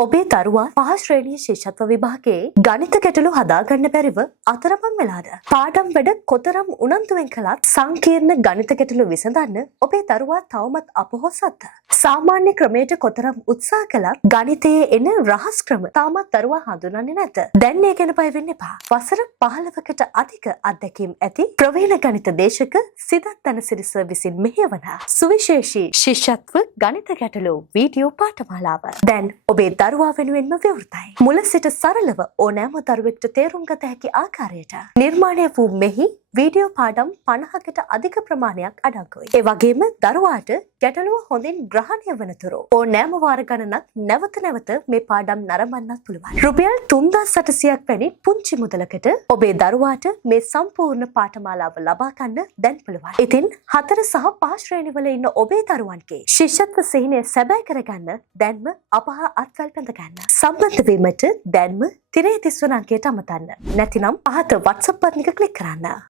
ඔබේ දරුවා පහ ශ්‍රේණිය ශිෂ්‍යත්ව විභාගයේ ගණිත ගැටලු හදාගන්න බැරිව අතරමං වෙලාද? පාඩම් වැඩ කොතරම් උනන්දුවෙන් කළත් සංකීර්ණ ගණිත ගැටලු විසඳන්න ඔබේ දරුවා තවමත් අපොහොසත්ද? සාමාන්‍ය ක්‍රමයට කොතරම් උත්සාහ කළත් ගණිතයේ එන රහස් ක්‍රම තාමත් දරුවා හඳුනන්නේ නැත. දැන් මේ ගැන බය වෙන්න එපා. වසර 15කට අධික අත්දැකීම් ඇති ප්‍රවීණ ගණිත දේශක සිදත් ධනසිරිස විසින් මෙහෙයවන සුවිශේෂී ශිෂ්‍යත්ව ගණිත ගැටලු වීඩියෝ පාඨමාලාව දැන් ඔබේ දරුවා වෙනුවෙන්ම විවෘතයි. මුල සිට සරලව ඕනෑම දරුවෙක්ට තේරුම් ගත හැකි ආකාරයට නිර්මාණය වූ මෙහි වීඩියෝ පාඩම් 50කට අධික ප්‍රමාණයක් අඩංගුයි. ඒ වගේම දරුවාට ගැටලුව හොඳින් ග්‍රහණය වනතුරු ඕනෑම වාර ගණනක් නැවත නැවත මේ පාඩම් නරඹන්නත් පුළුවන්. රුපියල් 3800ක් වැනි පුංචි මුදලකට ඔබේ දරුවාට මේ සම්පූර්ණ පාඨමාලාව ලබා ගන්න දැන් පුළුවන්. ඉතින් 4 සහ 5 ශ්‍රේණිවල ඉන්න ඔබේ දරුවන්ගේ ශිෂ්‍යත්ව සිහිනය සැබෑ කරගන්න දැන්ම අපහ අත්වැල් බැඳ ගන්න. සම්බන්ධ වීමට දැන්ම තිරේ 30 වන අංකයට අමතන්න. නැතිනම් පහත WhatsApp බටන් එක ක්ලික් කරන්න.